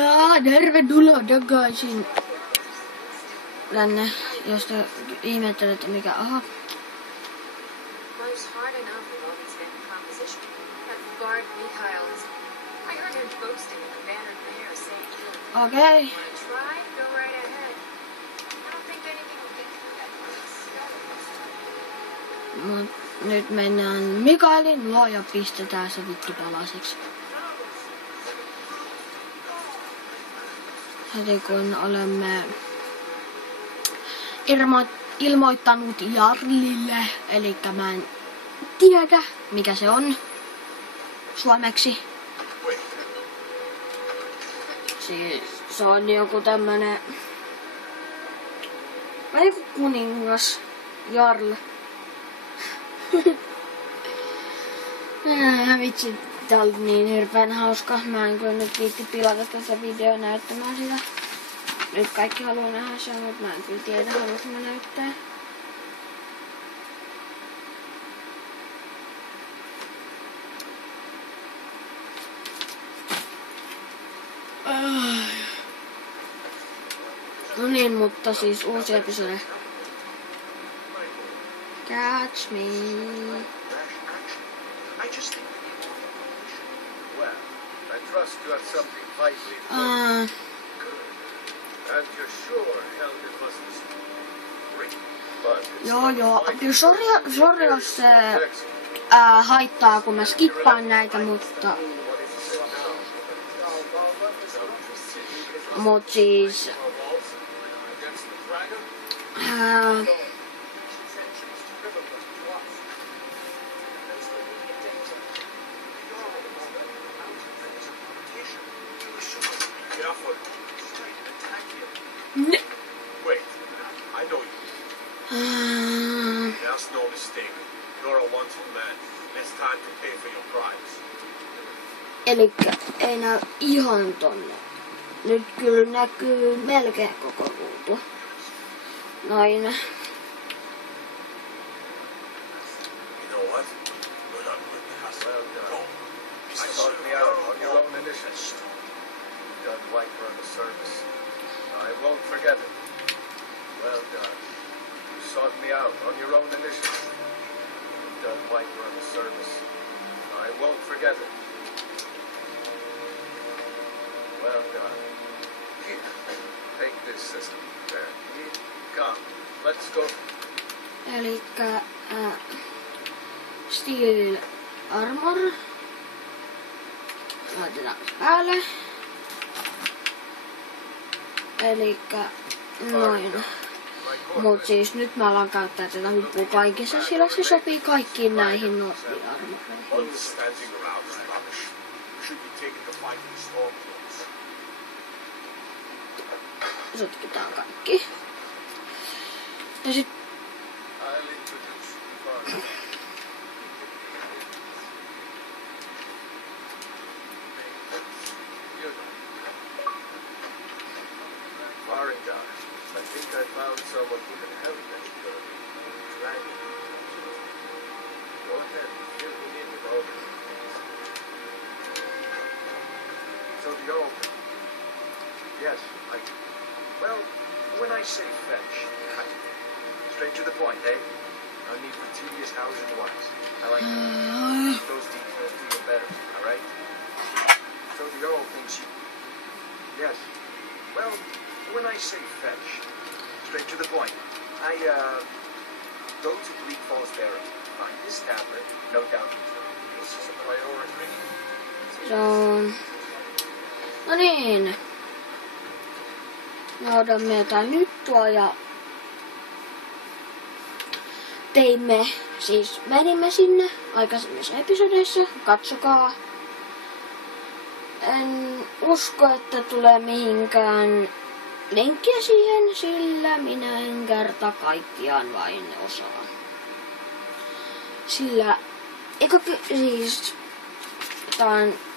Ja tervetuloa takaisin tänne, jos te ihmettelette mikä aha. Okei. Nyt mennään Mikaelin luo ja pistetään se vittu palasiksi. Heti kun olemme ilmoittanut Jarlille, eli mä en tiedä mikä se on suomeksi. Siis se on joku tämmönen vai joku kuningas Jarl. Vitsi, tää oli niin hirveän hauska. Mä en kyllä nyt viitti pilata tätä videoa näyttämään sitä. Nyt kaikki haluaa nähdä sen, mutta mä en kyllä tiedä, haluanko mä näyttää. No niin, mutta siis uusi episode. Catch me. Joo. Kyllä sori jos se haittaa kun mä skippaan näitä, mut siis Wait, I know you. That's no mistake. You're a wanted man. It's time to pay for your crimes. Elikkä ei näy ihan tonne. Nyt kyllä näkyy melkein koko ruutu. Noin. You know what? We're not going to have to go. You sought me out on your own initiative. You've done right for the service. I won't forget it. Well done. You sought me out on your own initiative. You've done right for the service. I won't forget it. Well done. Here, take this system. There. Come, let's go. Elikkä Steel Armor. Laitetaan päälle. Elikkä noin. Mut siis nyt mä alan käyttää tätä huppua kaikissa, sillä se sopii kaikkiin näihin Nordi-armoreihin. Sotkitaan kaikki. Ja sit Farinda, I think I found someone who can help that dragon. Go ahead, fill me in with all the details. So the old... Yes, well, when I say fetch, straight to the point, eh? No need for tedious hows and whys. I like those details even better, alright? So the Earl thinks you... Yes, well... When I say fetch, straight to the point, I, go to Bleak Falls Barrow, find this tablet, no doubt this is a priority. no niin. Me odotamme jotain nyttua ja menimme sinne aikaisemmissa episodeissa, katsokaa. En usko, että tulee mihinkään linkkiä siihen, sillä minä en kerta kaikkiaan vain osaa. Sillä,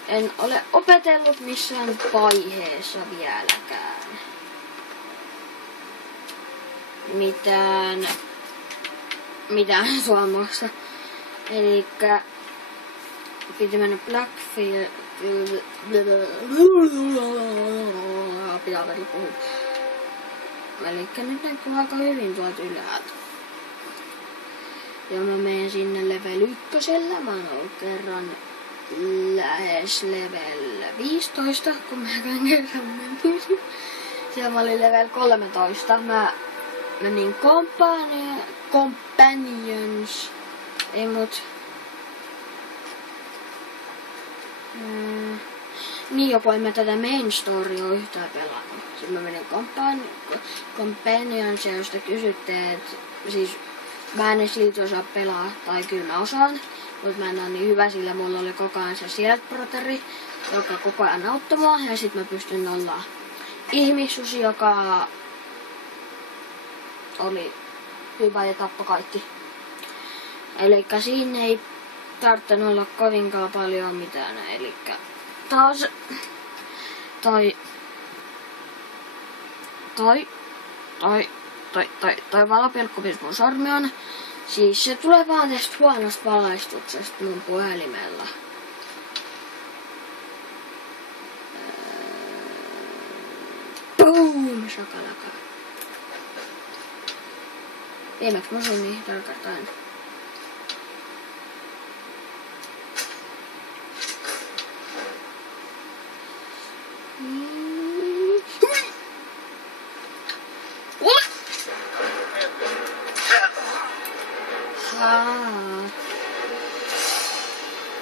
en ole opetellut missään vaiheessa vieläkään. Mitään suomalaista. Elikkä piti mennä Blackfield Pilaveri puhuu. Elikkä nyt näkyy aika hyvin tuolta ylhäältä. Ja mä menen sinne level 1. Mä oon ollut kerran lähes level 15, kun mä kerran menin. Siellä mä olin level 13. Mä menin Companions. Ei mut... Niin joku en mä tätä main storya oo yhtään pelannut. Sitten mä menin Companions ja josta kysytte, että siis mä en silti osaa pelaa, tai kyllä mä osaan. Mutta mä en oo niin hyvä, sillä mulla oli koko ajan se Shield-broteri, joka koko ajan auttoi mua. Ja sit mä pystyn olla ihmissusi, joka oli hyvä ja tappoi kaikki. Elikkä siinä ei tarvittanut olla kovinkaan paljon mitään. Elikkä taas toi valopilkku, missä mun sormi on. Siis se tulee vaan tästä huonosta valaistuksesta mun puhelimella. Boom! Shakalaka. Viimeksi mä osun niin tarkartain.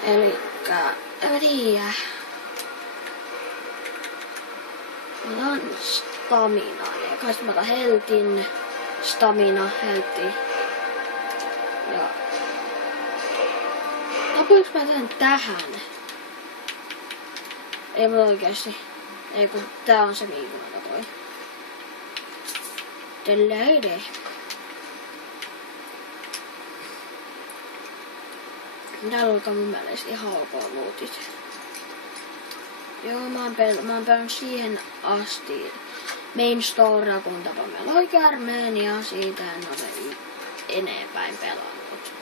Elikkä, en mä tiedä. Mä otan staminaa. Ja kai mä otan heltin. Stamina, heltti. Ja... Tapuinko mä tämän tähän? Ei mulla oikeesti. Ei kun tää on se mihin mä tapoin. The lady. Täällä on mun mielestä ihan ok lootit. Joo, mä oon pelannut siihen asti main storea, kun tapamme loikäärmeen ja siitä en ole enempään pelannut.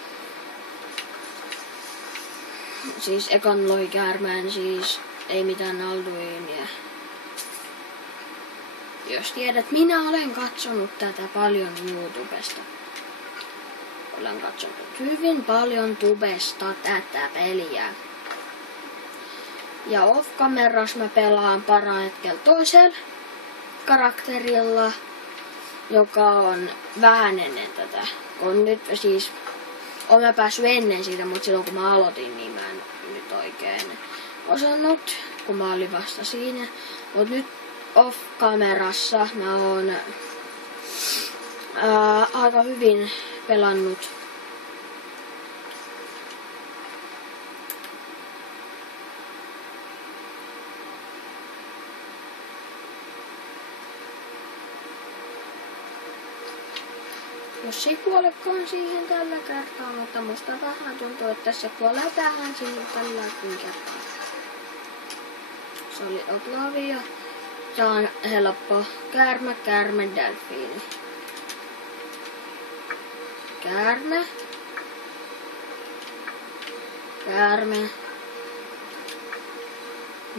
Siis ekan loikäärmeen, siis ei mitään Alduinia. Jos tiedät, minä olen katsonut tätä paljon YouTubesta. Olen katsonut hyvin paljon tubesta tätä peliä. Ja off-kameras mä pelaan parhaiten toisella karakterilla, joka on vähän ennen tätä. On nyt siis, oon mä päässyt ennen siitä, mutta silloin kun mä aloitin, niin mä en nyt oikein osannut, kun mä olin vasta siinä. Mut nyt off-kamerassa mä oon aika hyvin pelannut. Jos ei kuolekaan siihen tällä kertaa, mutta musta vähän tuntuu, että se kuolee tähän siihen tälläkin kertaa. Se oli Outlavia. Se on helppo. Käärme, delfiini. Käärme,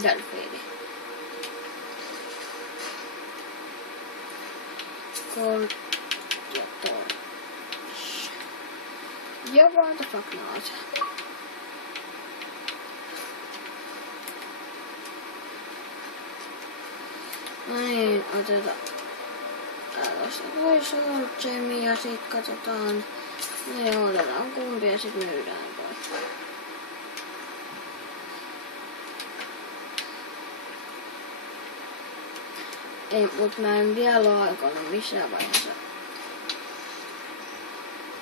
delfiini. Cold ja torch. Ja what the fuck not. No niin, otetaan tällaista toisaalta Jamie ja sit katsotaan. No joo, otetaan kumpi ja sit myydään toi. Ei, mut mä en vielä oo aikana missään vaiheessa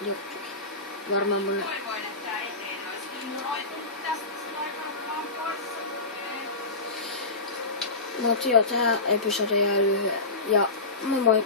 juttu. Varmaan mun... Toivoin, että eteen olisi imuroitu tästä aikaan pois. Mut joo, tää episodi jää lyhyen. Ja moi moi!